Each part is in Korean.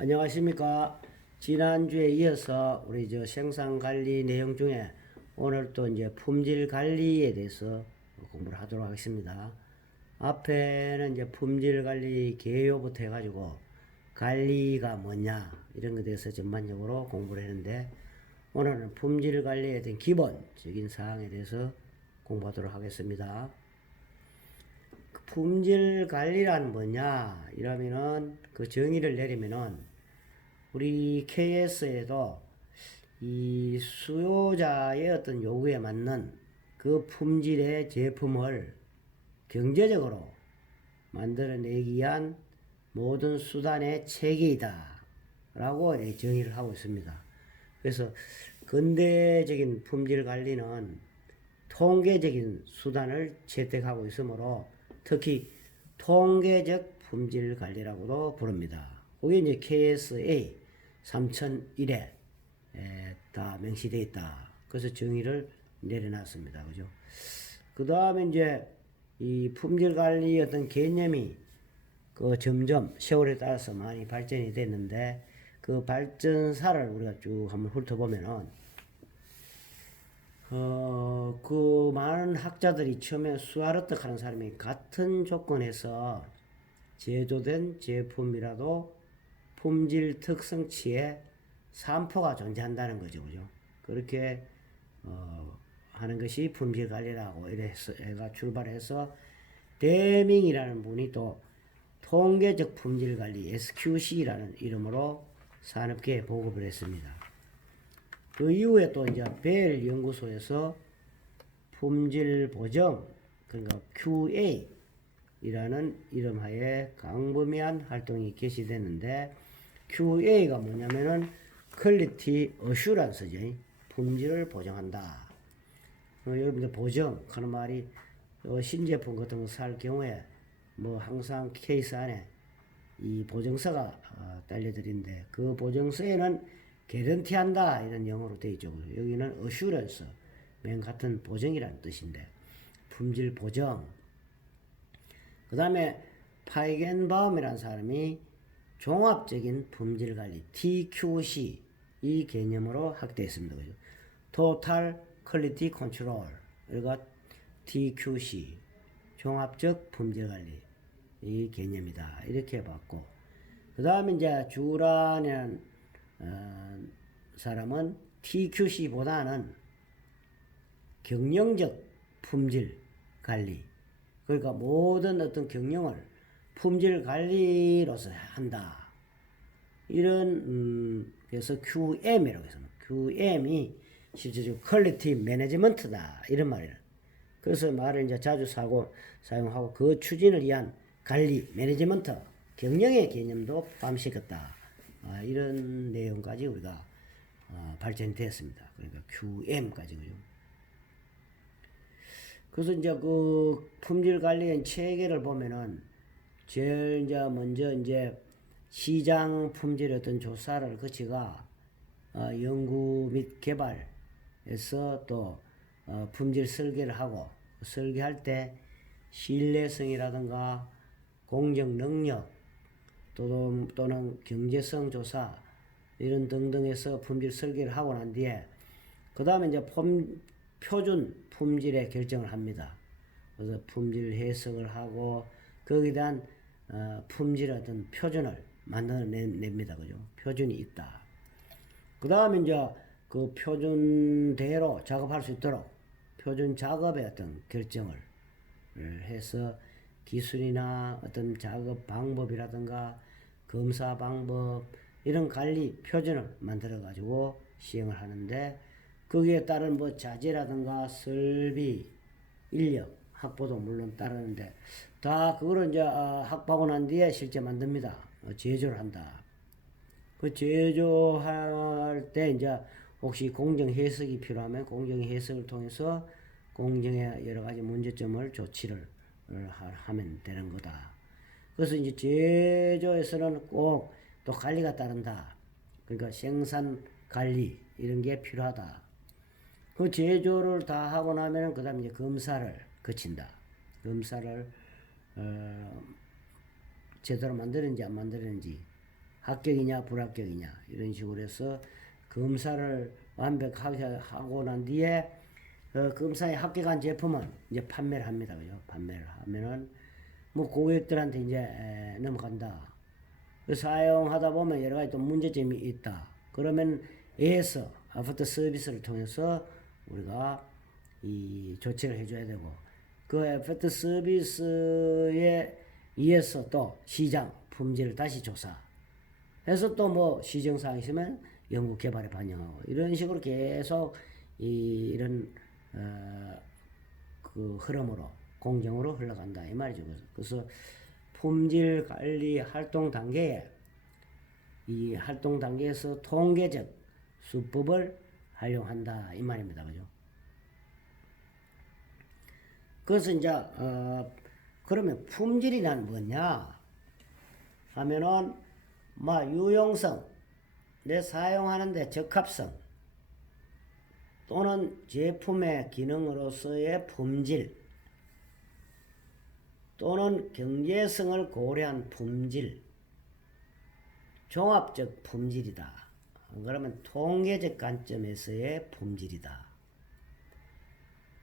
안녕하십니까. 지난주에 이어서 우리 생산 관리 내용 중에 오늘 또 이제 품질 관리에 대해서 공부를 하도록 하겠습니다. 앞에는 이제 품질 관리 개요부터 해가지고 관리가 뭐냐 이런 것에 대해서 전반적으로 공부를 했는데, 오늘은 품질 관리에 대한 기본적인 사항에 대해서 공부하도록 하겠습니다. 품질 관리란 뭐냐 이러면은 그 정의를 내리면은, 우리 KS에도 이 수요자의 어떤 요구에 맞는 그 품질의 제품을 경제적으로 만들어내기 위한 모든 수단의 체계이다 라고 정의를 하고 있습니다. 그래서 근대적인 품질 관리는 통계적인 수단을 채택하고 있으므로 특히 통계적 품질 관리라고도 부릅니다. 그게 이제 KSA 3001에 다 명시되어 있다. 그래서 정의를 내려놨습니다. 그죠? 그 다음에 이제 이 품질 관리 어떤 개념이 그 점점 세월에 따라서 많이 발전이 됐는데, 그 발전사를 우리가 쭉 한번 훑어보면은, 그 많은 학자들이 처음에 수아르트 하는 사람이 같은 조건에서 제조된 제품이라도 품질 특성치에 산포가 존재한다는 거죠. 그죠? 그렇게 하는 것이 품질 관리라고 이래서 애가 출발해서 데밍이라는 분이 또 통계적 품질 관리 SQC라는 이름으로 산업계에 보급을 했습니다. 그 이후에 또 이제 벨 연구소에서 품질 보정, 그러니까 QA 이라는 이름하에 광범위한 활동이 개시되는데, QA가 뭐냐면은 퀄리티 어슈런스죠. 품질을 보정한다. 여러분들 보정 하는 말이 신제품 같은 거 살 경우에 뭐 항상 케이스 안에 이 보정서가 딸려드린데, 그 보정서에는 개런티 한다 이런 영어로 되어 있죠. 여기는 어슈런스, 맨 같은 보정이라는 뜻인데, 품질 보정. 그 다음에 파이겐바움이라는 사람이 종합적인 품질 관리 TQC 이 개념으로 확대했습니다. 그죠? Total Quality Control, 그러니까 TQC 종합적 품질 관리 이 개념이다 이렇게 봤고, 그 다음에 이제 주란이라는 사람은 TQC보다는 경영적 품질 관리, 그러니까 모든 어떤 경영을 품질 관리로서 한다. 이런 그래서 QM이라고 해서 QM이 실제적으로 퀄리티 매니지먼트다 이런 말이에요. 그래서 말을 이제 자주 사용하고 그 추진을 위한 관리 매니지먼트 경영의 개념도 포함시켰다. 이런 내용까지 우리가 발전이 됐습니다. 그러니까 QM까지. 그죠? 그래서 이제 그 품질 관리의 체계를 보면은, 제일 이제 먼저 이제 시장 품질 어떤 조사를 거치가 연구 및 개발에서 또 품질 설계를 하고, 설계할 때 신뢰성이라든가 공정 능력 또는 경제성 조사 이런 등등에서 품질 설계를 하고 난 뒤에, 그 다음에 이제 표준 품질의 결정을 합니다. 그래서 품질 해석을 하고 거기에 대한 품질 어떤 표준을 만들어냅니다. 그죠? 표준이 있다. 그 다음에 이제 그 표준대로 작업할 수 있도록 표준 작업의 어떤 결정을 해서 기술이나 어떤 작업 방법이라든가 검사 방법 이런 관리 표준을 만들어 가지고 시행을 하는데, 거기에 따른 뭐 자재라든가 설비, 인력 확보도 물론 따르는데, 다 그거를 이제 확보하고 난 뒤에 실제 만듭니다. 제조를 한다. 그 제조할 때 이제 혹시 공정 해석이 필요하면 공정 해석을 통해서 공정의 여러 가지 문제점을 조치를 하면 되는 거다. 그래서 이제 제조에서는 꼭 또 관리가 따른다. 그러니까 생산 관리 이런 게 필요하다. 그 제조를 다 하고 나면 그 다음에 이제 검사를 거친다. 검사를 제대로 만드는지 안 만드는지 합격이냐 불합격이냐 이런 식으로 해서 검사를 완벽하게 하고 난 뒤에 검사에 합격한 제품은 이제 판매를 합니다. 그죠? 판매를 하면은 뭐 고객들한테 이제 넘어간다. 사용하다 보면 여러 가지 또 문제점이 있다. 그러면 에서 아파트 서비스를 통해서 우리가 이 조치를 해줘야 되고 그 아파트 서비스에 의해서 또 시장 품질을 다시 조사해서 또 뭐 시정사항 있으면 연구 개발에 반영하고 이런 식으로 계속 이런 그 흐름으로 공정으로 흘러간다 이 말이죠. 그래서 품질 관리 활동 단계에 이 활동 단계에서 통계적 수법을 활용한다 이 말입니다. 그죠? 그래서 이제 그러면 품질이란 뭐냐 하면은 유용성, 내 사용하는데 적합성 또는 제품의 기능으로서의 품질 또는 경제성을 고려한 품질, 종합적 품질이다. 그러면 통계적 관점에서의 품질이다.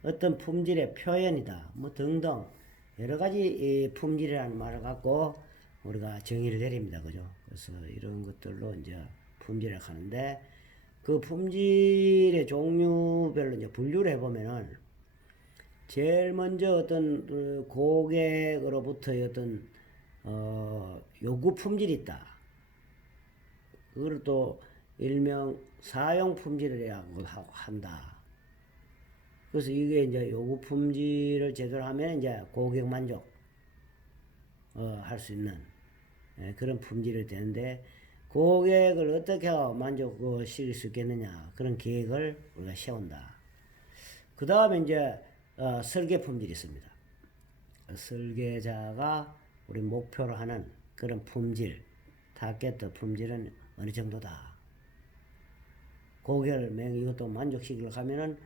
어떤 품질의 표현이다. 뭐 등등 여러 가지 품질이라는 말을 갖고 우리가 정의를 내립니다. 그죠? 그래서 이런 것들로 이제 품질을 하는데 그 품질의 종류별로 이제 분류를 해보면은 제일 먼저 어떤 고객으로부터의 어떤 요구 품질이 있다. 그걸 또 일명 사용 품질이라고 한다. 그래서 이게 이제 요구 품질을 제대로 하면 이제 고객 만족 할 수 있는 그런 품질이 되는데 고객을 어떻게 만족시킬 수 있겠느냐 그런 계획을 우리가 세운다. 그 다음에 이제 설계 품질이 있습니다. 설계자가 우리 목표로 하는 그런 품질, 타겟 품질은 어느 정도다. 고객을 이것도 만족시키려고 하면은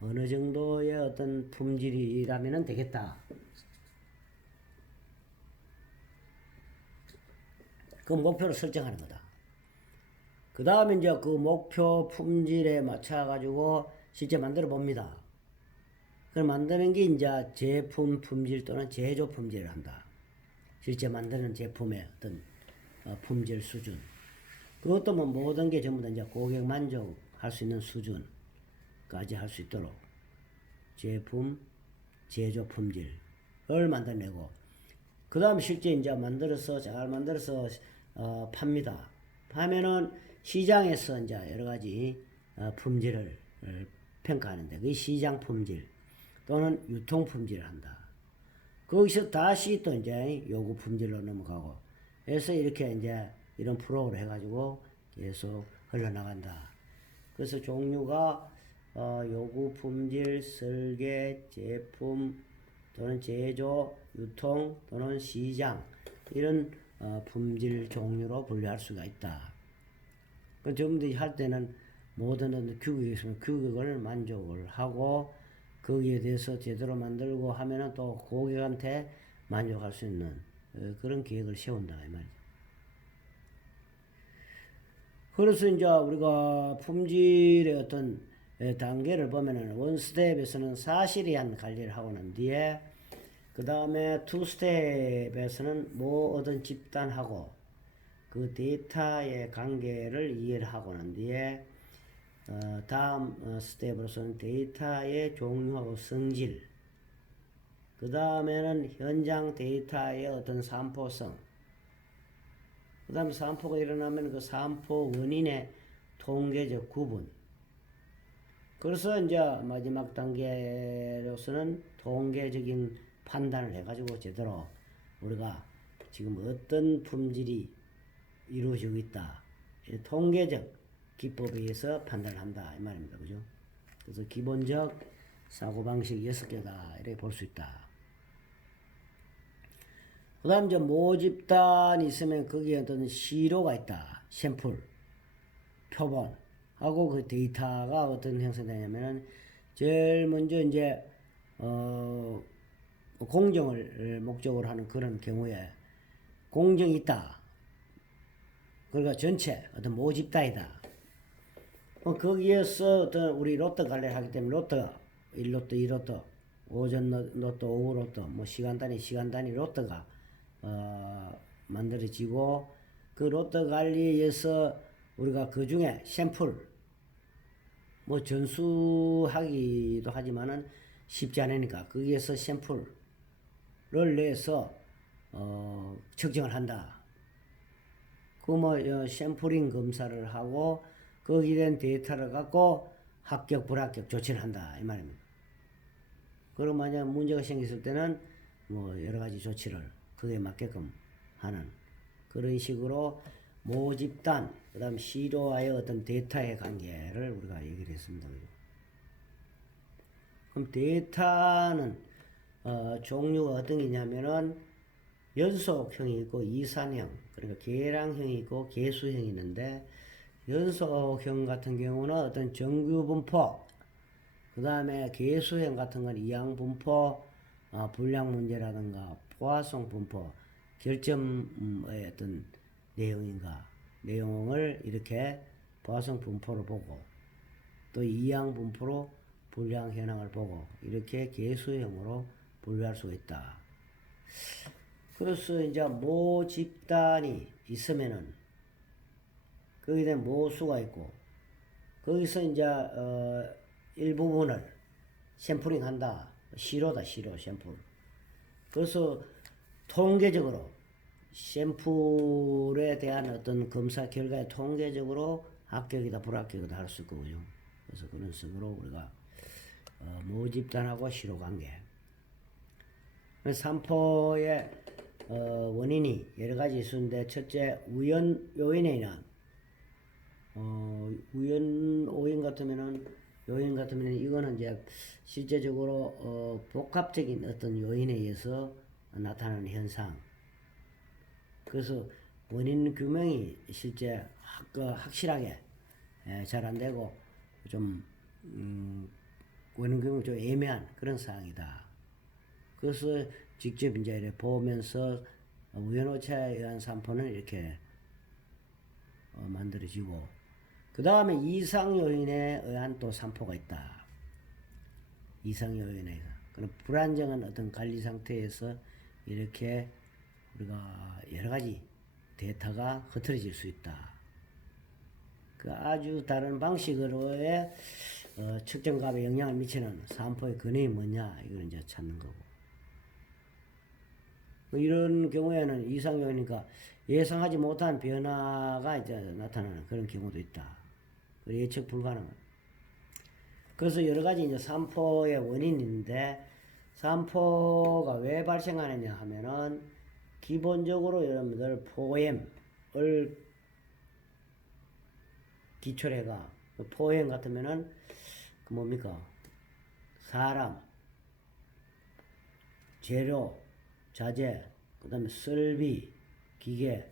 어느 정도의 어떤 품질이라면 되겠다. 그 목표를 설정하는 거다. 그 다음에 이제 그 목표 품질에 맞춰가지고 실제 만들어 봅니다. 그걸 만드는 게 이제 제품 품질 또는 제조 품질을 한다. 실제 만드는 제품의 어떤 품질 수준. 그것도 뭐 모든 게 전부 다 이제 고객 만족할 수 있는 수준까지 할 수 있도록 제품, 제조 품질을 만들어내고, 그 다음 실제 이제 잘 만들어서 팝니다. 하면은 시장에서 이제 여러 가지 품질을 평가하는데, 그 시장 품질 또는 유통 품질을 한다. 거기서 다시 또 이제 요구 품질로 넘어가고 해서 이렇게 이제 이런 프로그램을 해가지고 계속 흘러나간다. 그래서 종류가 요구 품질, 설계, 제품 또는 제조, 유통 또는 시장 이런 품질 종류로 분류할 수가 있다. 그 정도 할 때는 모든 규격이 있으면 규격을 만족을 하고 거기에 대해서 제대로 만들고 하면은 또 고객한테 만족할 수 있는 그런 계획을 세운다 이 말이죠. 그래서 이제 우리가 품질의 어떤 단계를 보면은 원 스텝에서는 사실이한 관리를 하고 난 뒤에 그 다음에 투 스텝에서는 모든 집단하고 그 데이터의 관계를 이해를 하고 난 뒤에 다음 스텝으로서는 데이터의 종류하고 성질, 그 다음에는 현장 데이터의 어떤 산포성, 그 다음에 산포가 일어나면 그 산포 원인의 통계적 구분. 그래서 이제 마지막 단계로서는 통계적인 판단을 해가지고 제대로 우리가 지금 어떤 품질이 이루어지고 있다. 통계적 기법에 의해서 판단을 한다. 이 말입니다. 그죠? 그래서 기본적 사고방식 6개다. 이렇게 볼 수 있다. 그 다음 이제 모집단이 있으면 거기에 어떤 시료가 있다. 샘플, 표본, 하고 그 데이터가 어떤 형성되냐면은 제일 먼저 이제, 공정을 목적으로 하는 그런 경우에 공정이 있다. 그러니까 전체 어떤 모집단이다. 거기에서 어떤 우리 로또 관리를 하기 때문에 로또가 1로또, 2로또, 오전 로또, 오후 로또, 뭐 시간 단위 로또가 만들어지고 그 로또 관리에서 우리가 그 중에 샘플 뭐 전수하기도 하지만은 쉽지 않으니까 거기에서 샘플을 내서 측정을 한다. 그 뭐 샘플링 검사를 하고 거기에 대한 데이터를 갖고 합격 불합격 조치를 한다 이 말입니다. 그럼 만약 문제가 생겼을 때는 뭐 여러 가지 조치를 그에 맞게끔 하는 그런 식으로 모집단 그다음 시료와의 어떤 데이터의 관계를 우리가 얘기를 했습니다. 그럼 데이터는 종류가 어떤 게 있냐면은 연속형이 있고 이산형 그러니까 계량형이 있고 계수형이 있는데 연속형 같은 경우는 어떤 정규 분포 그 다음에 계수형 같은 건 이항 분포 분량 문제라든가 포화성 분포 결점의 어떤 내용을 이렇게 포화성 분포로 보고 또 이항 분포로 분량 현황을 보고 이렇게 계수형으로 분류할 수가 있다. 그래서 이제 모집단이 있으면은 거기에 대한 모수가 있고 거기서 이제 일부분을 샘플링 한다. 시료다 시료 샘플. 그래서 통계적으로 샘플에 대한 어떤 검사 결과에 통계적으로 합격이다 불합격이다 할 수 있거든요. 그래서 그런 식으로 우리가 모집단하고 시료 관계. 산포의 원인이 여러 가지 있었는데 첫째 우연 요인에 의한 우연 요인 같으면은 이거는 이제 실제적으로 복합적인 어떤 요인에 의해서 나타나는 현상. 그래서 원인 규명이 실제 확실하게 잘 안 되고 좀 원인 규명이 좀 애매한 그런 사항이다. 그래서 직접 이제 이렇게 보면서 우연오차에 의한 산포는 이렇게 만들어지고 그 다음에 이상 요인에 의한 또 산포가 있다. 이상 요인에 의한. 그럼 불안정한 어떤 관리 상태에서 이렇게 우리가 여러 가지 데이터가 흐트러질 수 있다. 그 아주 다른 방식으로의 측정값에 영향을 미치는 산포의 근원이 뭐냐 이걸 이제 찾는 거고. 이런 경우에는 이상 요인이니까 예상하지 못한 변화가 이제 나타나는 그런 경우도 있다. 예측 불가능한. 그래서 여러 가지 이제 산포의 원인인데 산포가 왜 발생하느냐 하면은 기본적으로 여러분들 포엠을 기초로 해가 포엠 같으면은 그 뭡니까? 사람, 재료, 자재, 그 다음에 설비, 기계,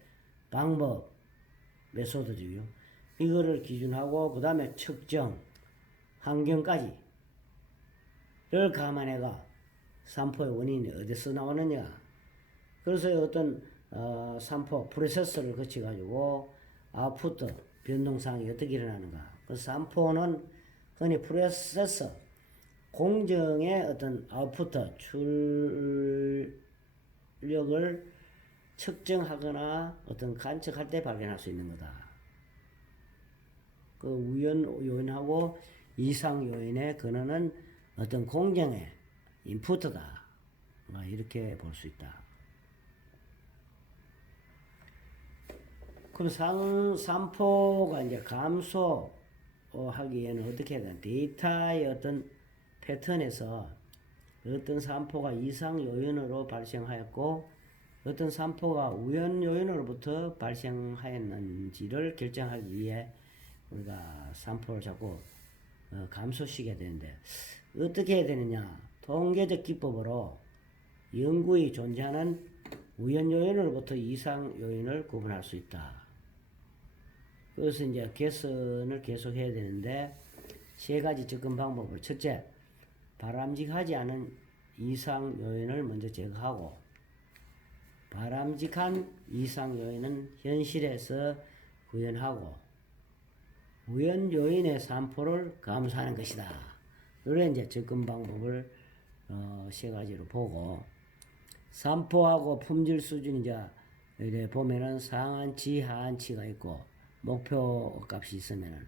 방법, 메소드죠. 이거를 기준하고 그 다음에 측정, 환경까지를 감안해가 산포의 원인이 어디서 나오느냐. 그래서 어떤 산포 프로세스를 거쳐 가지고 아웃풋 변동사항이 어떻게 일어나는가. 그 산포는 흔히 프로세스 공정의 어떤 아웃풋 출력을 측정하거나 어떤 관측할 때 발견할 수 있는 거다. 그 우연 요인하고 이상 요인의 근원은 어떤 공정의 인풋이다. 이렇게 볼 수 있다. 그럼 산포가 이제 감소하기에는 어떻게 해야 되나? 데이터의 어떤 패턴에서 어떤 산포가 이상 요인으로 발생하였고 어떤 산포가 우연 요인으로부터 발생하였는지를 결정하기 위해 우리가 산포를 자꾸 감소시켜야 되는데 어떻게 해야 되느냐? 통계적 기법으로 영구히 존재하는 우연 요인으로부터 이상 요인을 구분할 수 있다. 그래서 이제 개선을 계속 해야 되는데 세 가지 접근 방법을 첫째, 바람직하지 않은 이상 요인을 먼저 제거하고 바람직한 이상 요인은 현실에서 구현하고 우연 요인의 산포를 감수하는 것이다. 이런 이제 접근 방법을 세 가지로 보고 산포하고 품질 수준이 이제 이래 보면은 상한치, 하한치가 있고 목표 값이 있으면은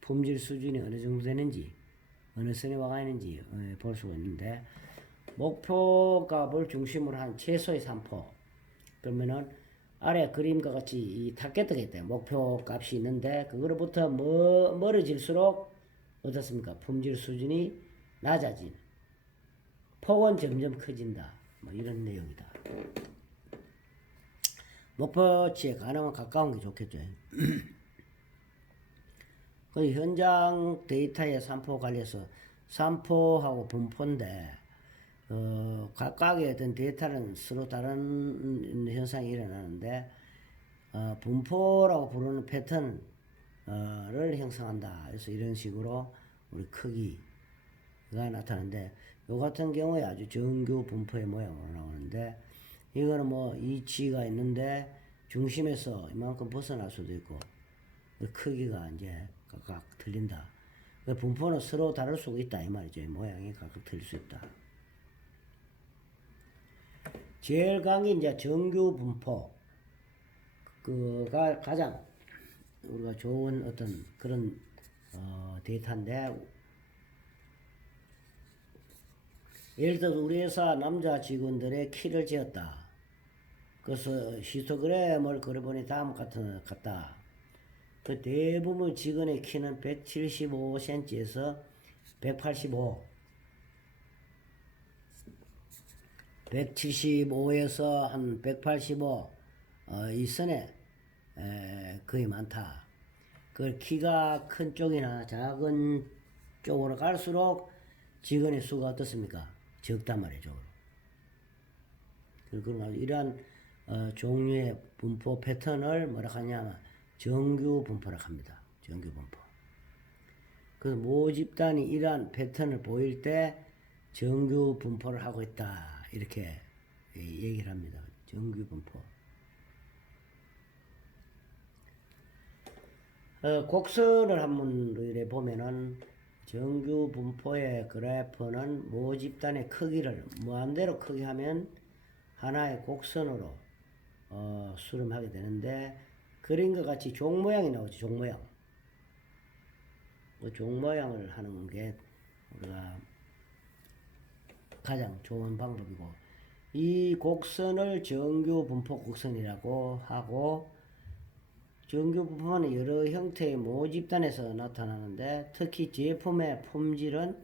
품질 수준이 어느 정도 되는지 어느 선에 와가 있는지 볼 수가 있는데 목표 값을 중심으로 한 최소의 산포 그러면은 아래 그림과 같이 이 타겟가 있대요. 목표 값이 있는데 그거로부터 멀어질수록 어떻습니까? 품질 수준이 낮아진 폭은 점점 커진다. 뭐 이런 내용이다. 목표치에 가능한 가까운 게 좋겠죠. 그 현장 데이터의 산포 관련해서 산포하고 분포인데 각각의 어떤 데이터는 서로 다른 현상이 일어나는데 분포라고 부르는 패턴을 형성한다. 그래서 이런 식으로 우리 크기가 나타나는데 요 같은 경우에 아주 정규 분포의 모양으로 나오는데 이거는 뭐 이치가 있는데 중심에서 이만큼 벗어날 수도 있고 크기가 이제 각각 틀린다. 분포는 서로 다를 수가 있다 이 말이죠. 모양이 각각 틀릴 수 있다. 제일 강이 이제 정규 분포 그가 가장 우리가 좋은 어떤 그런 데이터인데 예를 들어서 우리 회사 남자 직원들의 키를 재었다. 그래서 히스토그램을 그려보니 다음 같다. 그 대부분 직원의 키는 175cm에서 185, 175에서 한 185, 이 선에 거의 많다. 그 키가 큰 쪽이나 작은 쪽으로 갈수록 직원의 수가 어떻습니까? 적단 말이죠. 그러나 이러한 종류의 분포 패턴을 뭐라 하냐면 정규 분포라고 합니다. 정규 분포. 그래서 모집단이 이러한 패턴을 보일 때 정규 분포를 하고 있다. 이렇게 얘기를 합니다. 정규 분포. 곡선을 한번 이래 보면은 정규 분포의 그래프는 모집단의 크기를 무한대로 크게 하면 하나의 곡선으로 수렴하게 되는데 그림과 같이 종 모양이 나오죠. 종 모양. 그 종 모양을 하는 게 우리가 가장 좋은 방법이고 이 곡선을 정규 분포 곡선이라고 하고 정규 분포는 여러 형태의 모집단에서 나타나는데 특히 제품의 품질은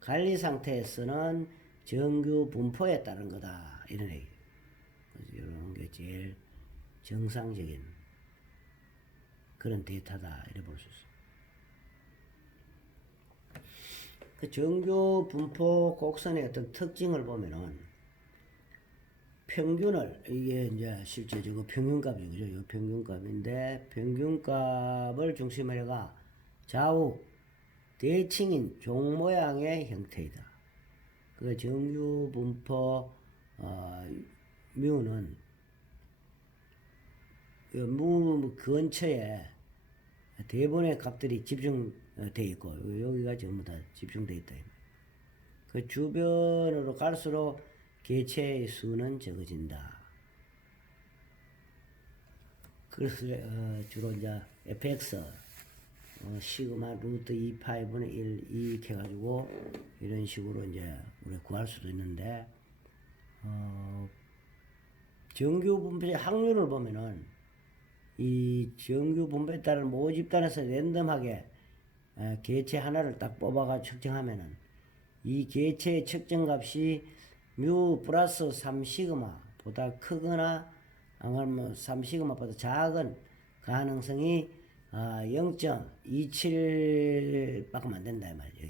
관리 상태에서는 정규 분포에 따른 거다. 이런 얘기. 이런 게 제일 정상적인 그런 데이터다. 이래 볼 수 있어요. 그 정규 분포 곡선의 어떤 특징을 보면은 평균을 이게 이제 실제적으로 평균값이죠. 그죠? 이 평균값인데 평균값을 중심으로 해가 좌우 대칭인 종 모양의 형태이다. 그 정규 분포 뮤는 무 근처에 대부분의 값들이 집중되어 있고 여기가 전부 다 집중되어 있다. 그 주변으로 갈수록 개체의 수는 적어진다. 그래서 주로 이제 fx 시그마 루트 2파이분의 1 이렇게 해가지고 이런 식으로 이제 우리가 구할 수도 있는데 정규 분포의 확률을 보면은 이 정규 분포에 따른 모집단에서 랜덤하게 개체 하나를 딱 뽑아가 측정하면은 이 개체의 측정값이 뮤 플러스 3시그마보다 크거나 아니면 3시그마보다 작은 가능성이 0.27밖에 안 된다 이 말이죠.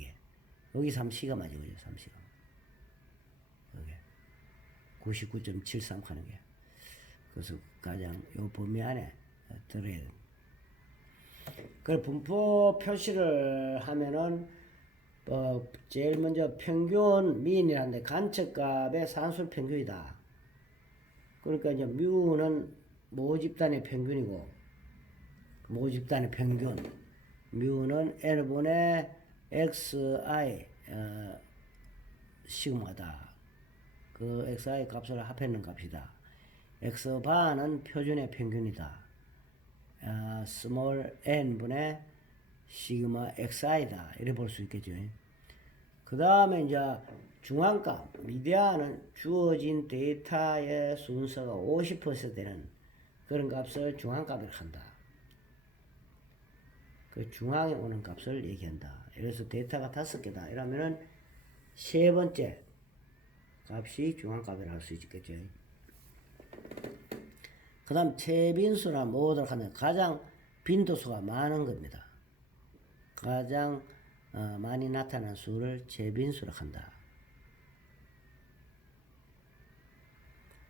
여기 3시그마죠. 그죠? 3시그마. 여기 99.73 하는 게. 그래서 가장 요 범위 안에 들어야 됩니다. 그 분포 표시를 하면은 제일 먼저 평균 미인이라는데 간척값의 산술 평균이다. 그러니까 이제 뮤는 모집단의 평균이고 모집단의 평균. 뮤는 n분의 xi 시그마다. 그 xi 값을 합해놓은 값이다. x바는 표준의 평균이다. 스몰 n분의 시그마 xi다. 이래 볼 수 있겠죠. 그 다음에 이제 중앙값, 미디안은 주어진 데이터의 순서가 50% 되는 그런 값을 중앙값이라고 한다. 그 중앙에 오는 값을 얘기한다. 그래서 데이터가 5개다. 이러면은 세 번째 값이 중앙값이라고 할 수 있겠죠. 그 다음 최빈수나 뭐도록 하면 가장 빈도수가 많은 겁니다. 가장 많이 나타난 수를 최빈수라고 한다.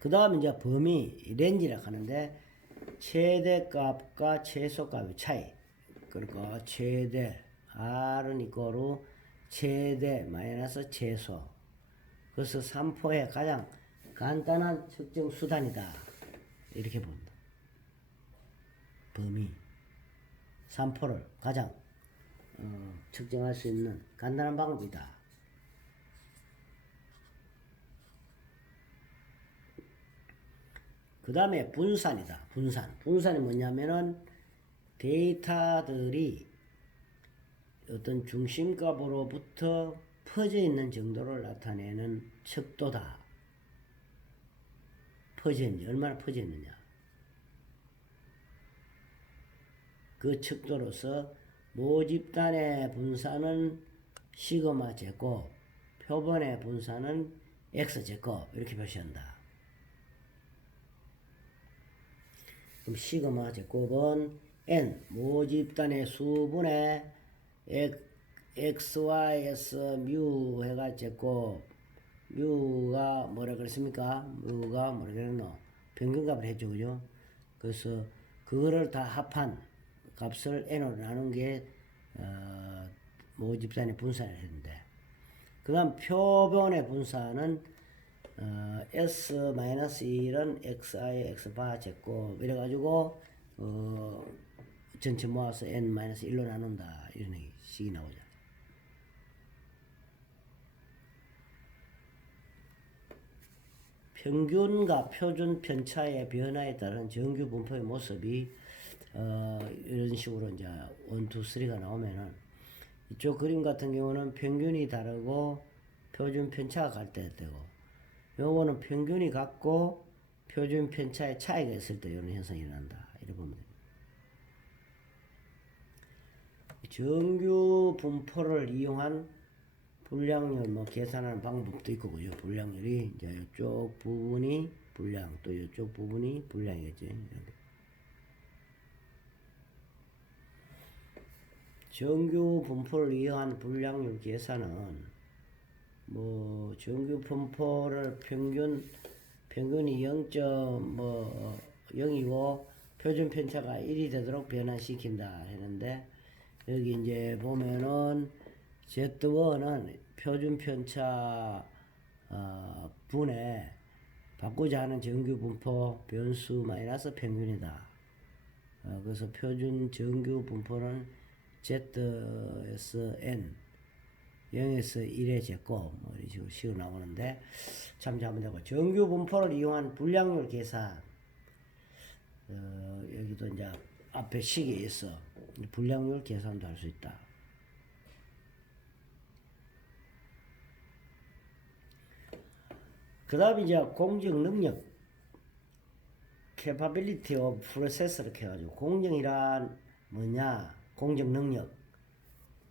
그 다음 이제 범위, 렌지라고 하는데 최대값과 최소값의 차이. 그러니까 최대, R은 이거로 최대 마이너스 최소. 그래서 3포의 가장 간단한 측정 수단이다. 이렇게 본다. 범위. 3포를 가장 측정할 수 있는 간단한 방법이다. 그 다음에 분산이다. 분산이 뭐냐면은 데이터들이 어떤 중심값으로부터 퍼져 있는 정도를 나타내는 척도다. 퍼져 있는지, 얼마나 퍼져 있느냐. 그 척도로서 모집단의 분산은 시그마 제곱, 표본의 분산은 x 제곱 이렇게 표시한다. 그럼 시그마 제곱은 n 모집단의 수분의 xy's 뮤 해가 제곱, 뮤가 뭐라 그랬습니까? 뮤가 뭐라 그랬노? 평균값을 했죠, 그죠? 그래서 그거를 다 합한 값을 n으로 나눈 게 모집단의 분산을 했는데, 그 다음 표본의 분산은 S-1은 xi x바 제곱 이래가지고 전체 모아서 n-1로 나눈다 이런 식이 나오죠. 평균과 표준 편차의 변화에 따른 정규 분포의 모습이 이런 식으로 이제 1, 2, 3가 나오면은 이쪽 그림 같은 경우는 평균이 다르고 표준 편차가 갈 때 되고, 요거는 평균이 같고 표준 편차의 차이가 있을 때 이런 현상이 일어난다. 이렇게 보면 됩니다. 정규 분포를 이용한 불량률 뭐 계산하는 방법도 있고, 그죠? 불량률이 이제 이쪽 부분이 불량, 또 이쪽 부분이 불량이겠지. 정규 분포를 이용한 불량률 계산은 뭐 정규 분포를 평균이 0.0이고 표준 편차가 1이 되도록 변화시킨다 했는데, 여기 이제 보면은 Z1은 표준 편차 분에 바꾸자 하는 정규 분포 변수 마이너스 평균이다. 그래서 표준 정규 분포는 ZSN 0에서 1의 제곱 뭐 이런 식으로 나오는데, 참조하면 되고, 정규 분포를 이용한 불량률 계산, 여기도 이제 앞에 식에 있어 불량률 계산도 할 수 있다. 그 다음에 이제 공정 능력, capability of process 이렇게 해가지고, 공정이란 뭐냐, 공정 능력,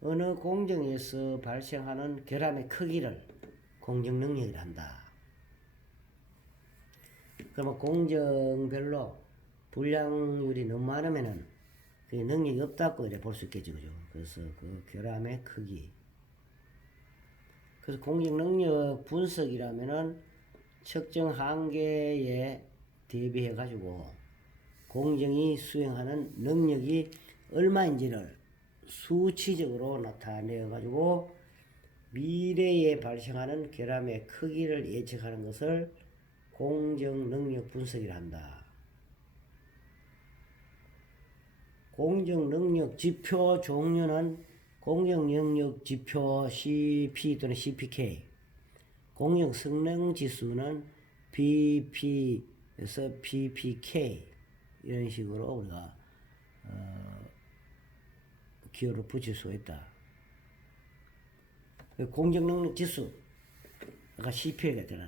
어느 공정에서 발생하는 결함의 크기를 공정 능력이라 한다. 그러면 공정별로 불량률이 너무 많으면은 그게 능력이 없다고 이래 볼 수 있겠죠, 그죠? 그래서 그 결함의 크기. 그래서 공정 능력 분석이라면은 측정 한계에 대비해 가지고 공정이 수행하는 능력이 얼마인지를 수치적으로 나타내 가지고 미래에 발생하는 결함의 크기를 예측하는 것을 공정 능력 분석이라 한다. 공정능력 지표 종류는 공정능력 지표 CP 또는 CPK, 공정성능지수는 BP에서 PPK 이런 식으로 우리가 기호를 붙일 수가 있다. 공정능력지수 아까 CP가 되잖아.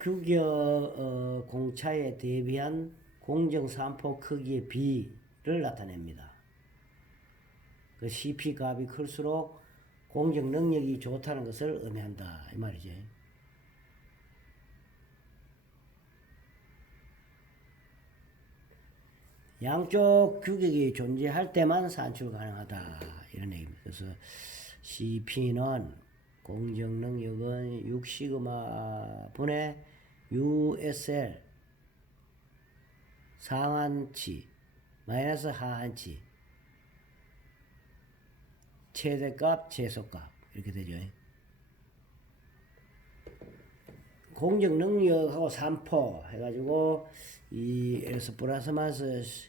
규격 공차에 대비한 공정산포 크기의 비를 나타냅니다. 그 CP 값이 클수록 공정 능력이 좋다는 것을 의미한다 이 말이지. 양쪽 규격이 존재할 때만 산출 가능하다 이런 얘기입니다. 그래서 CP는 공정 능력은 6시그마 분의 USL 상한치 마이너스 하한치 최대값 최소값 이렇게 되죠. 공정 능력하고 산포 해가지고 에서 플러스 마이너스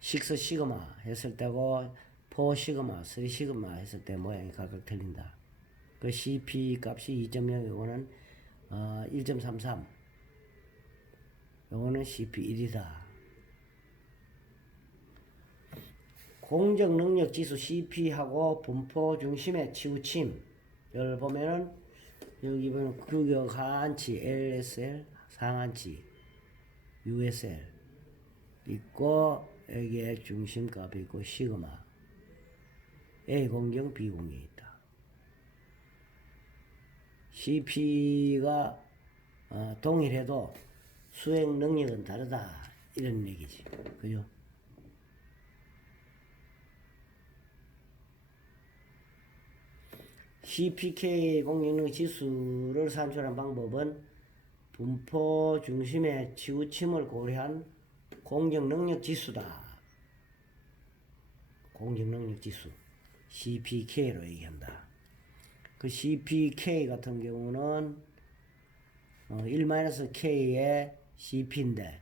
6 시그마 했을 때고 4 시그마 3 시그마 했을 때 모양이 각각 틀린다. 그 CP 값이 2.0 요거는 1.33 요거는 CP 1이다. 공정 능력 지수 CP하고 분포 중심의 치우침을 보면은 여기 보면 규격 하한치 LSL 상한치 USL 있고 여기에 중심값이 있고 시그마 A 공정 B 공정이 있다. CP가 동일해도 수행 능력은 다르다 이런 얘기지. 그죠? CPK 공정능력 지수를 산출한 방법은 분포 중심의 치우침을 고려한 공정능력 지수다. 공정능력 지수 CPK로 얘기한다. 그 CPK 같은 경우는 1-K의 CP인데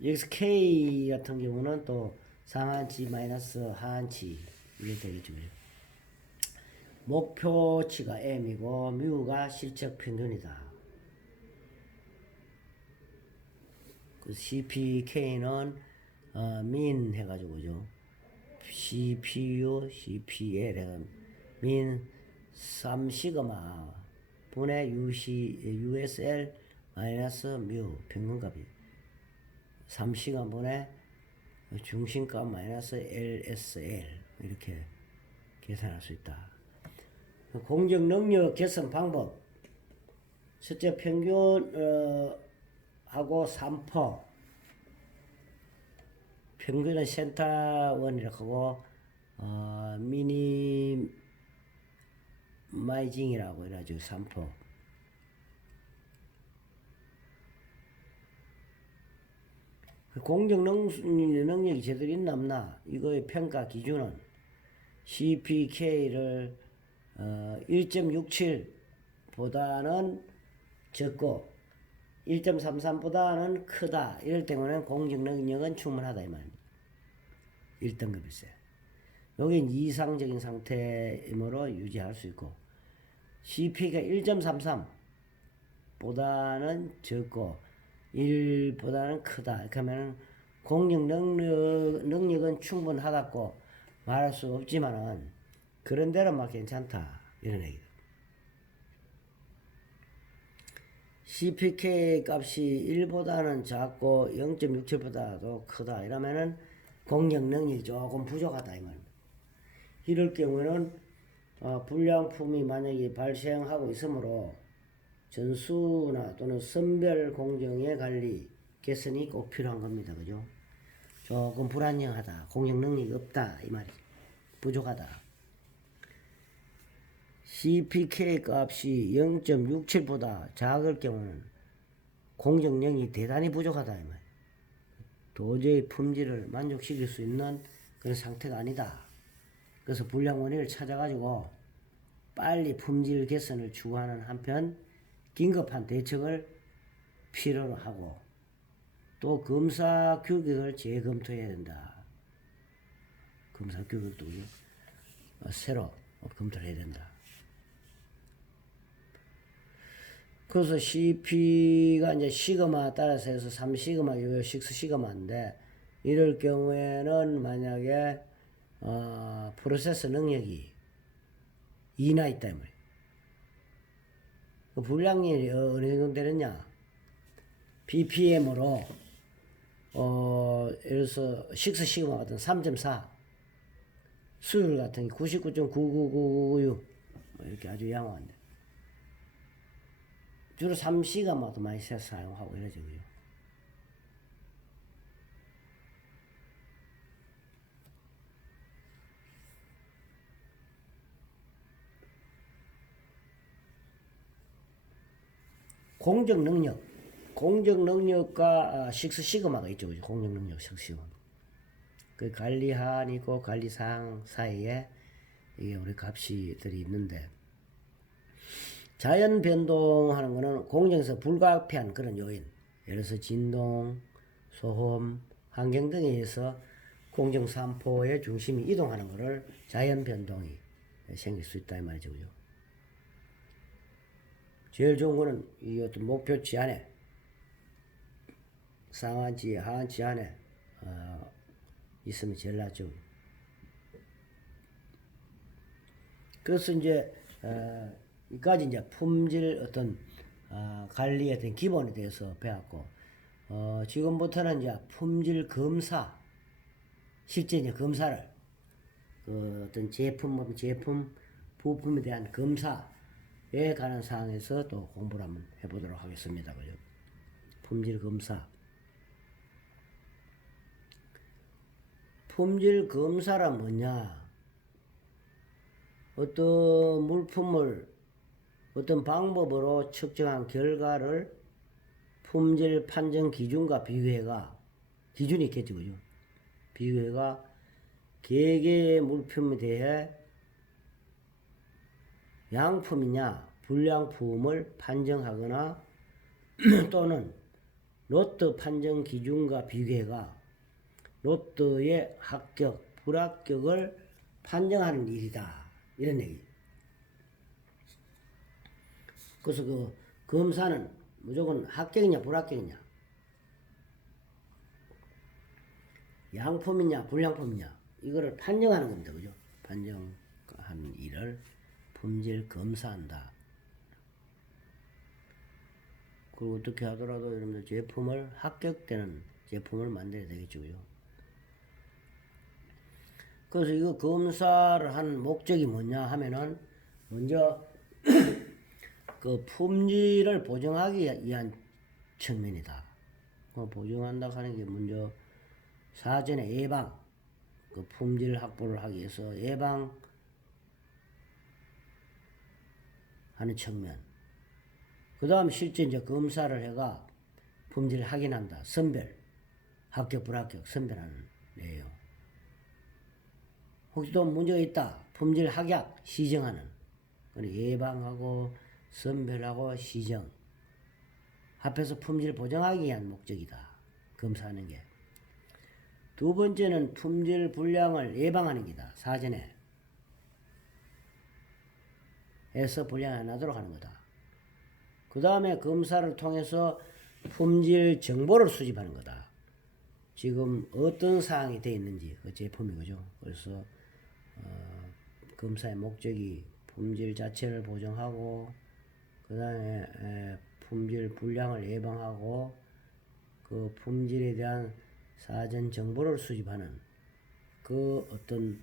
여기서 K 같은 경우는 또 상한치 마이너스 하한치 이게 되겠죠. 목표치가 M이고 뮤가 실적 평균이다. 그 CPK는 민 해가지고죠. CPU, CPL 해가 민 3시그마 분의 USL 마이너스 뮤 평균값이 3시간 분의 중심값 마이너스 LSL 이렇게 계산할 수 있다. 공정 능력 개선 방법 실제 평균 하고 3%. 평균은 센터원이라고 하고 미니마이징이라고 해가지고 3%. 공정 능력이 제대로 있나 없나 이거의 평가 기준은 CPK를 1.67보다는 적고 1.33보다는 크다. 이럴 때는 공정 능력은 충분하다 이 말입니다. 1등급일세. 여긴 이상적인 상태이므로 유지할 수 있고 CP가 1.33보다는 적고 1보다는 크다. 이렇게 하면 공정 능력은 충분하다고 말할 수 없지만은 그런 데는 막 괜찮다. 이런 얘기다. CPK 값이 1보다는 작고 0.67보다도 크다. 이러면은 공정 능력이 조금 부족하다. 이 말입니다. 이럴 경우에는 불량품이 만약에 발생하고 있으므로 전수나 또는 선별 공정의 관리 개선이 꼭 필요한 겁니다. 그죠? 조금 불안정하다. 공정 능력이 없다. 이 말이죠. 부족하다. CPK 값이 0.67보다 작을 경우는 공정 능력이 대단히 부족하다. 이 말이죠. 도저히 품질을 만족시킬 수 있는 그런 상태가 아니다. 그래서 불량 원인을 찾아가지고 빨리 품질 개선을 추구하는 한편 긴급한 대책을 필요로 하고 또 검사 규격을 재검토해야 된다. 검사 규격도 새로 검토를 해야 된다. 그래서 CP가 이제 시그마 따라서 해서 3시그마, 6시그마인데 이럴 경우에는 만약에 프로세서 능력이 2나 있다 이 말이에요. 그 불량률이 어느 정도 되느냐? BPM으로 예를 들어서 6시그마 같은 3.4 수율 같은 게 99.99996 이렇게 아주 양호한데 주로 3시그마도 많이 사용하고 이러죠. 그죠? 공정 능력과 6시그마가 있죠. 그죠? 공정 능력 6시그마. 그 관리한이고 관리사항 사이에 이게 우리 값이들이 있는데 자연 변동하는 거는 공정에서 불가피한 그런 요인, 예를 들어서 진동, 소음, 환경 등에 의해서 공정 산포의 중심이 이동하는 것을 자연 변동이 생길 수 있다 이 말이죠. 그죠? 제일 좋은 거는 이 어떤 목표치 안에 상한치, 하한치 안에 있으면 제일 낫죠. 그래서 이제 이까지 이제 품질 어떤 관리에 대한 기본에 대해서 배웠고 지금부터는 이제 품질 검사 실제 이제 검사를 그 어떤 제품 부품에 대한 검사에 관한 사항에서 또 공부를 한번 해보도록 하겠습니다. 그죠? 품질 검사. 품질 검사란 뭐냐? 어떤 물품을 어떤 방법으로 측정한 결과를 품질 판정 기준과 비교해가 기준이 있겠죠. 그죠? 비교해가 개개의 물품에 대해 양품이냐 불량품을 판정하거나 또는 로또 판정 기준과 비교해가 로또의 합격, 불합격을 판정하는 일이다. 이런 얘기. 그래서 그 검사는 무조건 합격이냐 불합격이냐 양품이냐 불량품이냐 이거를 판정하는 겁니다. 그죠? 판정하는 일을 품질 검사한다. 그리고 어떻게 하더라도 여러분들 제품을 합격되는 제품을 만들어야 되겠죠. 그죠? 그래서 이거 검사를 한 목적이 뭐냐 하면은 먼저 그 품질을 보증하기 위한 측면이다. 보증한다 하는 게 먼저 사전에 예방, 그 품질 확보를 하기 위해서 예방하는 측면. 그 다음 실제 이제 검사를 해가 품질을 확인한다. 선별, 합격, 불합격 선별하는 내용. 혹시 또 문제가 있다. 품질 확약, 시정하는. 예방하고 선별하고 시정. 합해서 품질 보장하기 위한 목적이다. 검사하는 게. 두 번째는 품질 불량을 예방하는 기다. 사전에 해서 불량 안 나도록 하는 거다. 그 다음에 검사를 통해서 품질 정보를 수집하는 거다. 지금 어떤 사항이 되어 있는지 그 제품이 그죠. 그래서 검사의 목적이 품질 자체를 보정하고 그 다음에 품질 불량을 예방하고 그 품질에 대한 사전 정보를 수집하는 그 어떤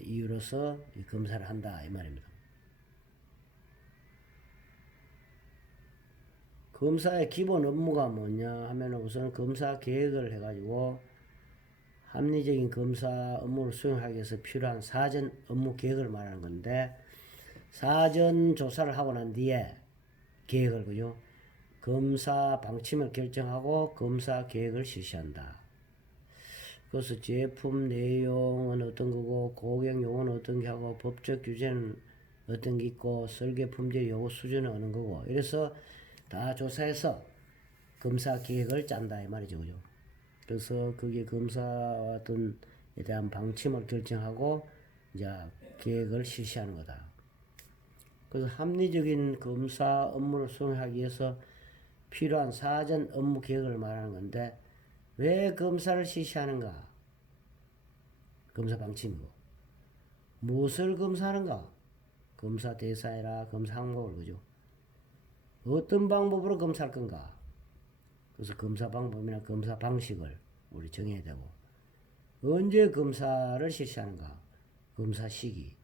이유로서 이 검사를 한다 이 말입니다. 검사의 기본 업무가 뭐냐 하면 우선 검사 계획을 해가지고 합리적인 검사 업무를 수행하기 위해서 필요한 사전 업무 계획을 말하는 건데 사전 조사를 하고 난 뒤에 계획을 그죠? 검사 방침을 결정하고 검사 계획을 실시한다. 그래서 제품 내용은 어떤 거고 고객 요구는 어떤 게 하고 법적 규제는 어떤 게 있고 설계 품질 요구 수준은 어느 거고 이래서 다 조사해서 검사 계획을 짠다 이 말이죠, 그죠? 그래서 그게 검사와 어떤 에 대한 방침을 결정하고 이제 계획을 실시하는 거다. 그래서 합리적인 검사 업무를 수행하기 위해서 필요한 사전 업무 계획을 말하는 건데 왜 검사를 실시하는가? 검사 방침이고 무엇을 검사하는가? 검사 대상이나 검사 항목을 그죠? 어떤 방법으로 검사할 건가? 그래서 검사 방법이나 검사 방식을 우리 정해야 되고 언제 검사를 실시하는가? 검사 시기.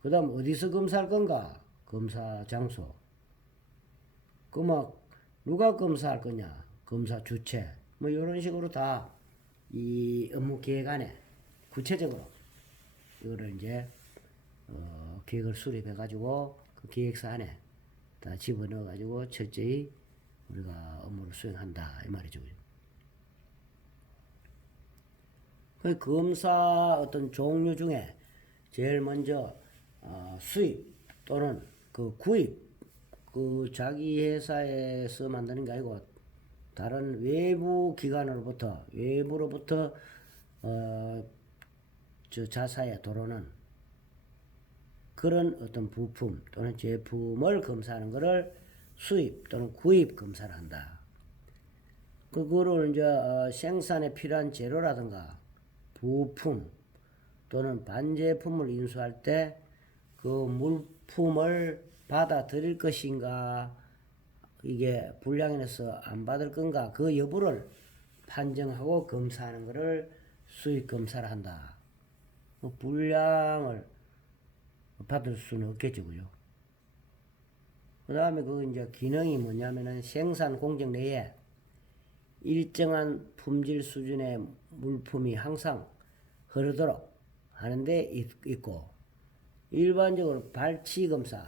그 다음 어디서 검사할 건가? 검사 장소. 그 막 누가 검사할 거냐? 검사 주체. 뭐 이런 식으로 다 이 업무 계획 안에 구체적으로 이거를 이제 계획을 수립해 가지고 그 계획서 안에 다 집어넣어 가지고 철저히 우리가 업무를 수행한다 이 말이죠. 그 검사 어떤 종류 중에 제일 먼저 수입 또는 그 구입 그 자기 회사에서 만드는 게 아니고 다른 외부 기관으로부터 외부로부터 저 자사에 들어오는 그런 어떤 부품 또는 제품을 검사하는 것을 수입 또는 구입 검사를 한다. 그거를 이제 생산에 필요한 재료라든가 부품 또는 반제품을 인수할 때 그 물품을 받아들일 것인가 이게 불량인해서 안 받을 건가 그 여부를 판정하고 검사하는 것을 수입 검사를 한다. 불량을 받을 수는 없겠죠, 그죠? 그 다음에 그 이제 기능이 뭐냐면은 생산 공정 내에 일정한 품질 수준의 물품이 항상 흐르도록 하는데 있고 일반적으로 발치 검사,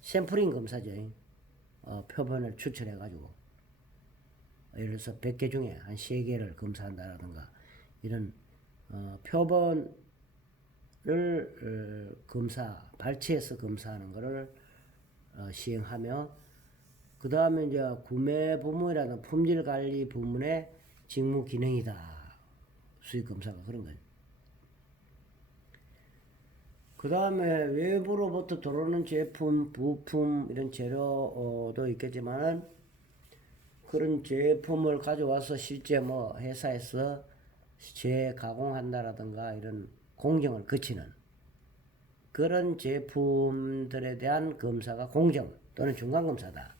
샘플링 검사죠. 표본을 추출해가지고 예를 들어서 100개 중에 한 3개를 검사한다라든가 이런 표본을 발치해서 검사하는 것을 시행하며 그 다음에 이제 구매 부문이라든 품질 관리 부문의 직무 기능이다. 수입 검사가 그런 거예요. 그 다음에 외부로부터 들어오는 제품, 부품, 이런 재료도 있겠지만은 그런 제품을 가져와서 실제 뭐 회사에서 재가공한다라든가 이런 공정을 거치는 그런 제품들에 대한 검사가 공정 또는 중간검사다.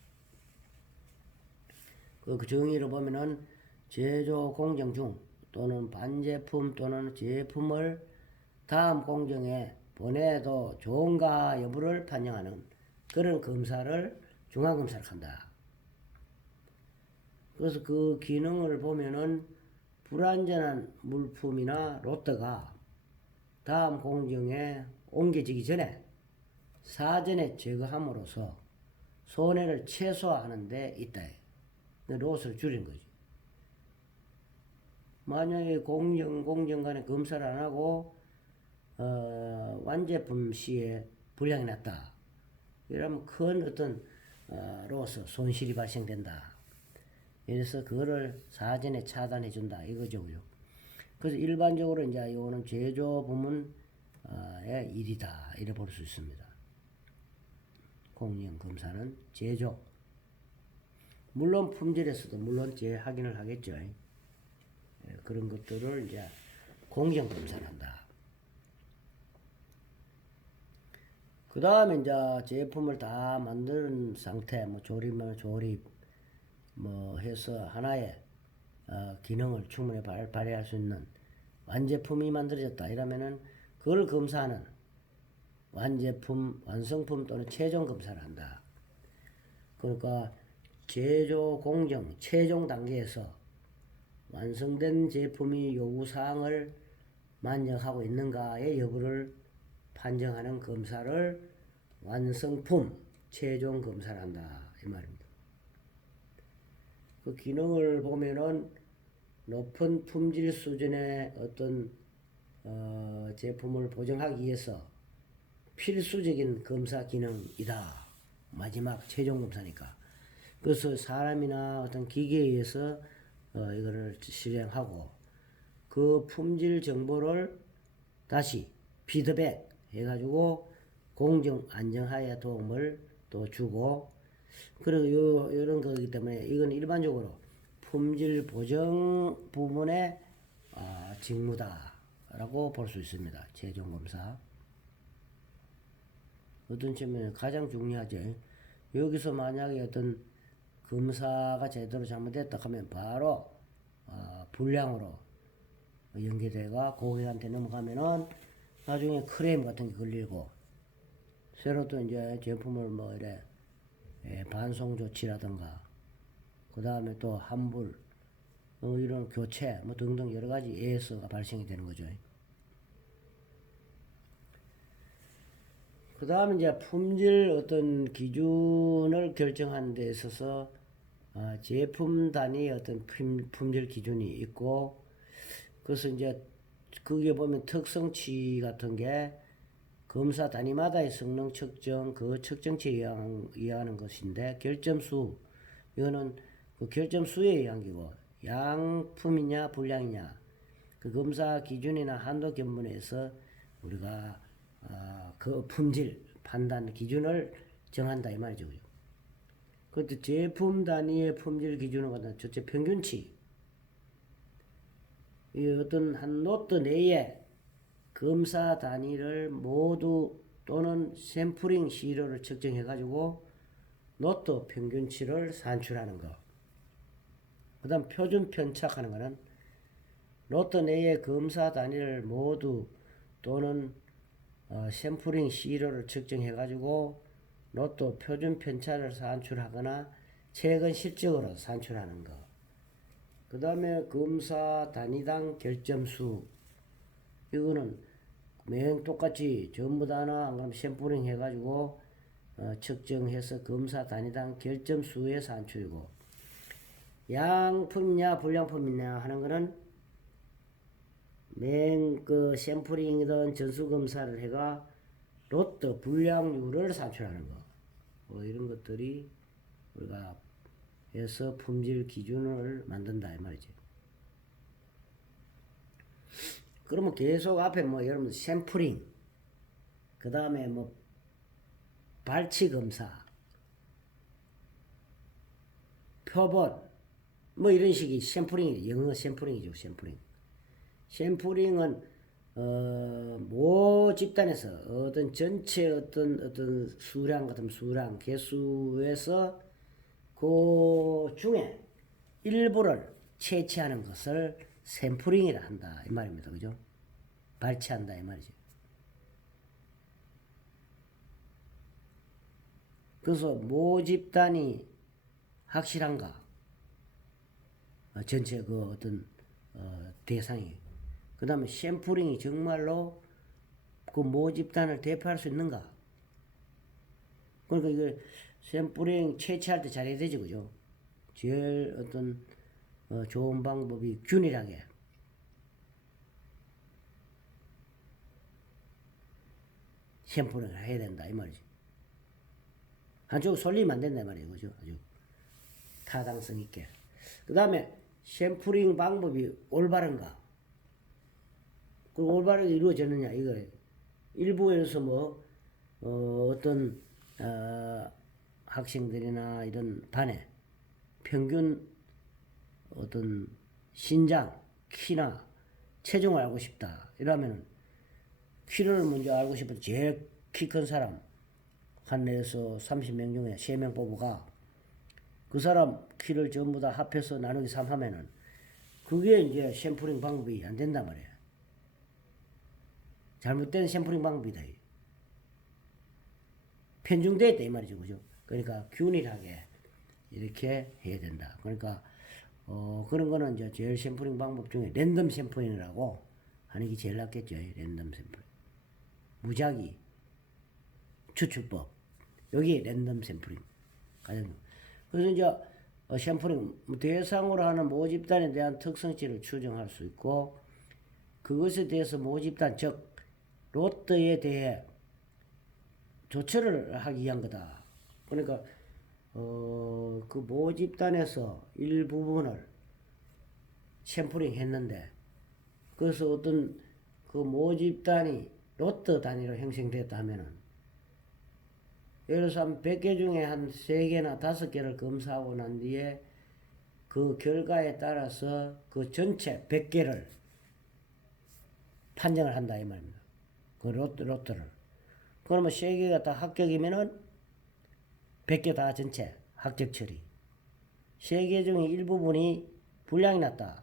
그 정의를 보면은 제조 공정 중 또는 반제품 또는 제품을 다음 공정에 보내도 좋은가 여부를 판정하는 그런 검사를 중간검사를 한다. 그래서 그 기능을 보면은 불완전한 물품이나 로트가 다음 공정에 옮겨지기 전에 사전에 제거함으로써 손해를 최소화하는 데 있다. 로스를 줄인 거지. 만약에 공정 간에 검사를 안 하고 완제품 시에 불량이 났다. 이러면 큰 어떤 로스 손실이 발생된다. 그래서 그거를 사전에 차단해 준다 이거죠. 그래서 일반적으로 이제 이거는 제조 부문의 일이다 이래 볼 수 있습니다. 공정 검사는 제조 물론 품질에서도 물론 재확인을 하겠죠. 그런 것들을 이제 공정 검사를 한다. 그 다음에 이제 제품을 다 만드는 상태, 뭐 조립 뭐 해서 하나의 기능을 충분히 발휘할 수 있는 완제품이 만들어졌다. 이러면은 그걸 검사하는 완제품, 완성품 또는 최종 검사를 한다. 그러니까 제조 공정 최종 단계에서 완성된 제품이 요구사항을 만족하고 있는가의 여부를 판정하는 검사를 완성품 최종 검사를 한다 이 말입니다. 그 기능을 보면은 높은 품질 수준의 어떤 제품을 보정하기 위해서 필수적인 검사 기능이다. 마지막 최종 검사니까 그래서 사람이나 어떤 기계에 의해서 이거를 실행하고 그 품질 정보를 다시 피드백 해가지고 공정 안정하에 도움을 또 주고 그리고 이런 거기 때문에 이건 일반적으로 품질 보정 부문의 직무다라고 볼 수 있습니다. 최종 검사. 어떤 측면에 가장 중요하죠. 여기서 만약에 어떤 검사가 제대로 잘못됐다 하면 바로 불량으로 연계돼가 고객한테 넘어가면은 나중에 크레임 같은 게 걸리고 새로 또 이제 제품을 뭐 이래 반송 조치라든가 그 다음에 또 환불 이런 교체 뭐 등등 여러 가지 예서가 발생이 되는 거죠. 그 다음에 이제 품질 어떤 기준을 결정하는 데 있어서 제품 단위 어떤 품질 기준이 있고 그래서 이제 그게 보면 특성치 같은 게 검사 단위마다의 성능 측정 그 측정치에 의하는 것인데 결점수 이거는 그 결점수에 의한 기고 양품이냐 불량이냐 그 검사 기준이나 한도 견본에서 우리가 그 품질 판단 기준을 정한다 이 말이죠. 그것도 제품 단위의 품질 기준은 갖다 첫째 평균치 이 어떤 한 노트 내에 검사 단위를 모두 또는 샘플링 시료를 측정해 가지고 노트 평균치를 산출하는 거. 그 다음 표준 편착하는 거는 노트 내에 검사 단위를 모두 또는 샘플링 시료를 측정해 가지고 노트 표준 편차를 산출하거나 최근 실적으로 산출하는 거. 그 다음에 검사 단위당 결점수 이거는 매형 똑같이 전부 다나 안 그러면 샘플링 해가지고 측정해서 검사 단위당 결점수의 산출이고 양품이냐 불량품이냐 하는 거는 맨 그 샘플링이든 전수검사를 해가 로트 불량률을 산출하는 거 뭐 이런 것들이 우리가 해서 품질 기준을 만든다 이 말이죠. 그러면 계속 앞에 뭐 여러분 샘플링 그 다음에 뭐 발치 검사 표본 뭐 이런 식이 샘플링이 영어 샘플링이죠. 샘플링은 모 집단에서 어떤 전체 어떤 수량 같은 수량 개수에서 그 중에 일부를 채취하는 것을 샘플링이라 한다 이 말입니다. 그죠? 발치한다 이 말이죠. 그래서 모 집단이 확실한가? 전체 그 어떤 대상이. 그 다음에 샘플링이 정말로 그 모 집단을 대표할 수 있는가? 그러니까 이거 샘플링 채취할 때 잘해야 되지, 그죠? 제일 어떤 좋은 방법이 균일하게 샘플링을 해야 된다 이 말이지. 한쪽 솔리면 안 된다 이 말이에요, 그죠? 아주 타당성 있게. 그 다음에 샘플링 방법이 올바른가? 그 올바르게 이루어졌느냐 이거예요. 일부에서 뭐 어떤 학생들이나 이런 반에 평균 어떤 신장, 키나 체중을 알고 싶다. 이러면 키를 먼저 알고 싶어도 제일 키 큰 사람 한 내에서 30명 중에 3명 뽑아가 그 사람 키를 전부 다 합해서 나누기 3 하면은 그게 이제 샘플링 방법이 안 된단 말이에요. 잘못된 샘플링 방법이다. 편중되어 있다 이 말이죠. 그죠? 그러니까 균일하게 이렇게 해야 된다. 그러니까 그런 거는 이제 제일 샘플링 방법 중에 랜덤 샘플링이라고 하는 게 제일 낫겠죠. 랜덤 샘플링. 무작위 추출법. 여기 랜덤 샘플링. 가장. 그래서 이제 샘플링 대상으로 하는 모집단에 대한 특성치를 추정할 수 있고 그것에 대해서 모집단 즉 로또에 대해 조처를 하기 위한 거다. 그러니까 그 모집단에서 일부분을 샘플링 했는데, 그래서 어떤 그 모집단이 로또 단위로 형성됐다 하면은, 예를 들어서 한 100개 중에 한 3개나 5개를 검사하고 난 뒤에 그 결과에 따라서 그 전체 100개를 판정을 한다 이 말입니다. 그 로또를. 그러면 3개가 다 합격이면은 100개 다 전체 합격 처리. 3개 중에 일부분이 불량이 났다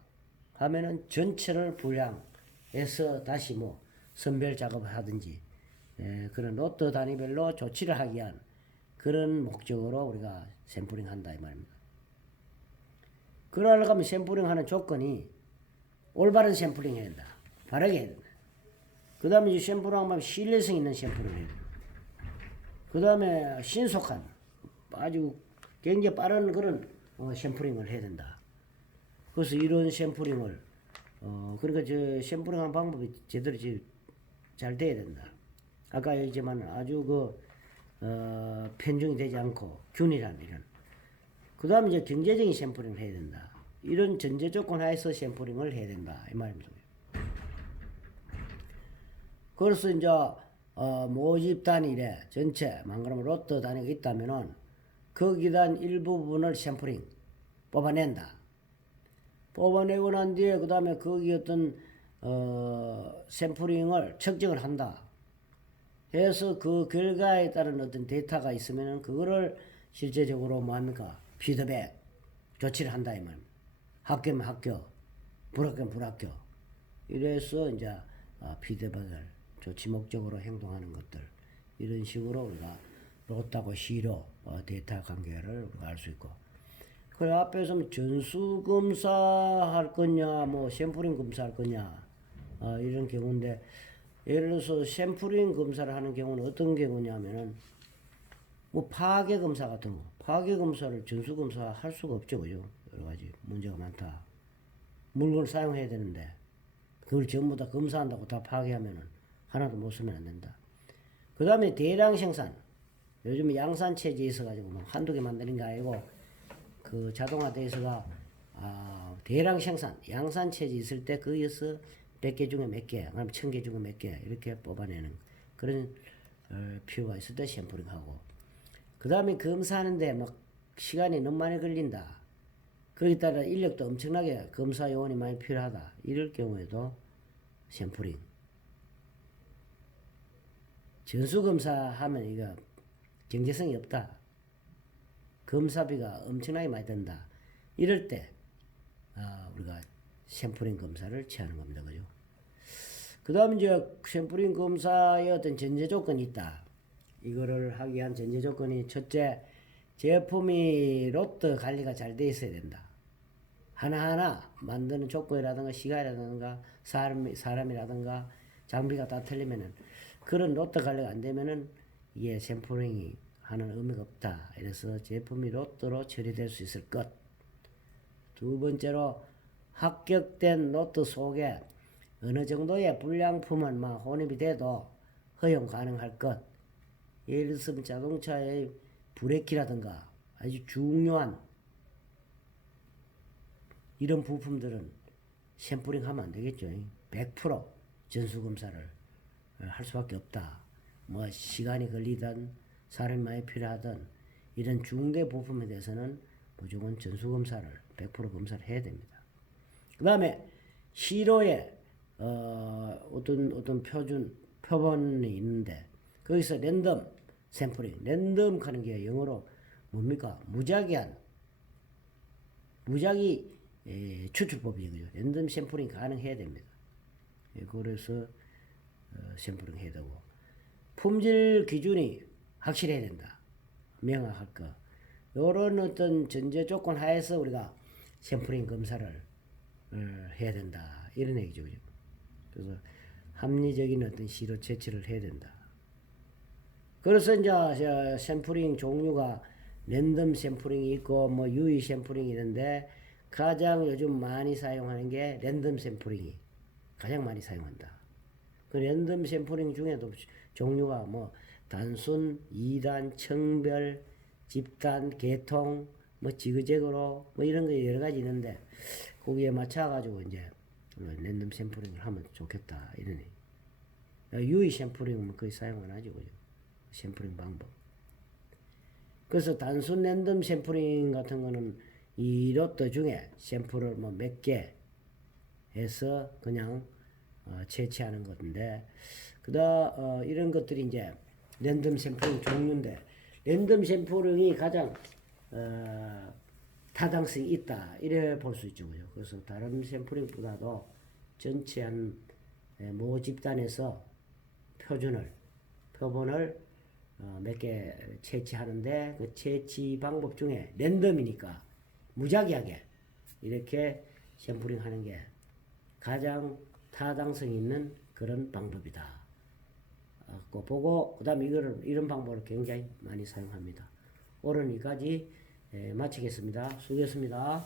하면은 전체를 불량해서 다시 뭐 선별 작업을 하든지, 그런 로또 단위별로 조치를 하기 위한 그런 목적으로 우리가 샘플링 한다 이 말입니다. 그러려고 하면 샘플링 하는 조건이 올바른 샘플링 해야 된다. 바르게 해야 된다. 그 다음에 이제 샘플링 하면 신뢰성 있는 샘플을 해야 된다. 그 다음에 신속한, 아주 굉장히 빠른 그런 샘플링을 해야 된다. 그래서 이런 샘플링을, 그러니까 저 샘플링 하는 방법이 제대로 잘 돼야 된다. 아까 얘기했지만 아주 편중이 되지 않고 균일한 이런. 그 다음에 이제 경제적인 샘플링을 해야 된다. 이런 전제 조건 하에서 샘플링을 해야 된다. 이 말입니다. 그래서 이제, 모집 단위에 전체, 그러면 로또 단위가 있다면은, 거기다 일부분을 샘플링 뽑아낸다. 뽑아내고 난 뒤에, 그 다음에 거기 어떤, 샘플링을 측정을 한다. 해서 그 결과에 따른 어떤 데이터가 있으면은, 그거를 실제적으로 뭐합니까? 피드백, 조치를 한다. 이 말입니다. 합격이면 합격, 불합격이면 불합격. 이래서 이제, 피드백을 조치 목적으로 행동하는 것들, 이런 식으로 우리가 로또하고 시로 데이터 관계를 우리가 알 수 있고, 그 앞에서 전수 검사할 거냐, 뭐 샘플링 검사할 거냐, 이런 경우인데, 예를 들어서 샘플링 검사를 하는 경우는 어떤 경우냐면은, 뭐 파괴 검사 같은 거, 파괴 검사를 전수 검사 할 수가 없죠, 그죠? 여러 가지 문제가 많다. 물건을 사용해야 되는데 그걸 전부 다 검사한다고 다 파괴하면은 하나도 못 쓰면 안 된다. 그 다음에 대량 생산. 요즘 양산 체제에 있어가지고 뭐 한두 개 만드는 게 아니고 그 자동화돼 있어가 대량 생산, 양산 체제 있을 때 거기에서 100개 중에 몇 개, 그럼 1000개 중에 몇 개 이렇게 뽑아내는 그런 필요가 있을 때 샘플링하고, 그 다음에 검사하는데 막 시간이 너무 많이 걸린다. 거기에 따라 인력도 엄청나게 검사 요원이 많이 필요하다. 이럴 경우에도 샘플링. 전수검사하면 이거 경제성이 없다. 검사비가 엄청나게 많이 든다. 이럴 때 우리가 샘플링 검사를 취하는 겁니다. 그죠? 그 다음 이제 샘플링 검사의 어떤 전제 조건이 있다. 이거를 하기 위한 전제 조건이, 첫째, 제품이 로또 관리가 잘 돼 있어야 된다. 하나하나 만드는 조건이라든가 시간이라든가 사람이라든가 장비가 다 틀리면은, 그런 로또 관리가 안 되면은 이게 샘플링이 하는 의미가 없다. 이래서 제품이 로또로 처리될 수 있을 것. 두 번째로, 합격된 로또 속에 어느 정도의 불량품은 혼입이 돼도 허용 가능할 것. 예를 들어서 자동차의 브레이크라든가 아주 중요한 이런 부품들은 샘플링 하면 안 되겠죠. 100% 전수검사를 할 수밖에 없다. 뭐 시간이 걸리든 사람이 많이 필요하든 이런 중대 부품에 대해서는 무조건 전수검사를 100% 검사를 해야 됩니다. 그 다음에 시로에 어떤 표본이 있는데 거기서 랜덤 샘플링, 랜덤 하는 게 영어로 뭡니까? 무작위 추출법이죠. 랜덤 샘플링 가능해야 됩니다. 그래서 샘플링 해야 되고, 품질 기준이 확실해야 된다. 명확할 거. 요런 어떤 전제 조건 하에서 우리가 샘플링 검사를 해야 된다. 이런 얘기죠. 그래서 합리적인 어떤 시로 채취를 해야 된다. 그래서 이제 샘플링 종류가 랜덤 샘플링이 있고 뭐 유의 샘플링이 있는데, 가장 요즘 많이 사용하는 게 랜덤 샘플링이 가장 많이 사용한다. 그 랜덤 샘플링 중에도 종류가 뭐 단순, 2단, 청별, 집단, 계통, 뭐 지그재그로 뭐 이런 거 여러 가지 있는데 거기에 맞춰가지고 이제 랜덤 샘플링을 하면 좋겠다 이러네. 유의 샘플링은 거의 사용 안 하죠, 그죠? 샘플링 방법. 그래서 단순 랜덤 샘플링 같은 거는 이 로또 중에 샘플을 뭐 몇 개 해서 그냥 채취하는 건데, 이런 것들이 이제 랜덤 샘플링 종류인데, 랜덤 샘플링이 가장 타당성이 있다 이래 볼 수 있죠, 그죠? 그래서 다른 샘플링보다도 전체 모 집단에서 표본을 몇 개 채취하는데 그 채취 방법 중에 랜덤이니까 무작위하게 이렇게 샘플링 하는 게 가장 타당성 있는 그런 방법이다. 그 보고 그다음에 이런 방법을 굉장히 많이 사용합니다. 오늘 여기까지 마치겠습니다. 수고했습니다.